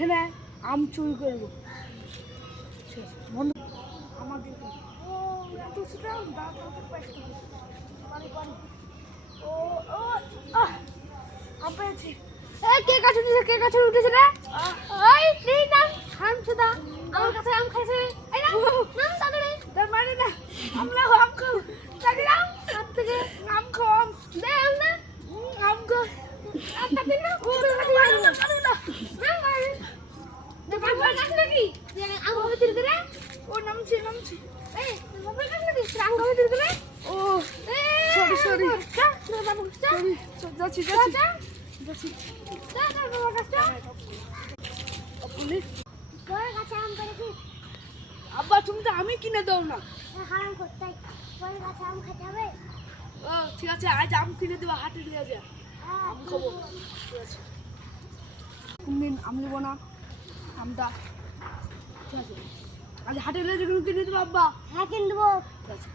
এখানে আম চুরি করবো বন্ধু আমাদের আম পেয়েছি। কে কাছে উঠেছে রে? ওই এই না হামছুদা আমার কাছে আম খাইছে। এই না নাম তাড়াতাড়ি তোর মানে না আমরা আম খাও তাড়াতাড়ি আম হাত থেকে আম খাও আম দে আম না আম খাও তাড়াতাড়ি না ও পারু না না বাবা কাছে নাকি আম হবে তিল করে ও নামছি এই বাবা কাছে নাকি আম হবে তিল করে ও সরি বাবু যাচ্ছি আব্বা তুমি তো আমি কিনে দাও না হারাম করতে গাছে আম খেতে হবে। ও ঠিক আছে আজ আম কিনে দেবো হাটে নিয়ে যা আম খাবো ঠিক আছে কোনদিন আম নেবো না আমটা ঠিক আছে আজ হাটে নিয়ে কিনে দেবো আব্বা। হ্যাঁ কিনে দেবো ঠিক আছে।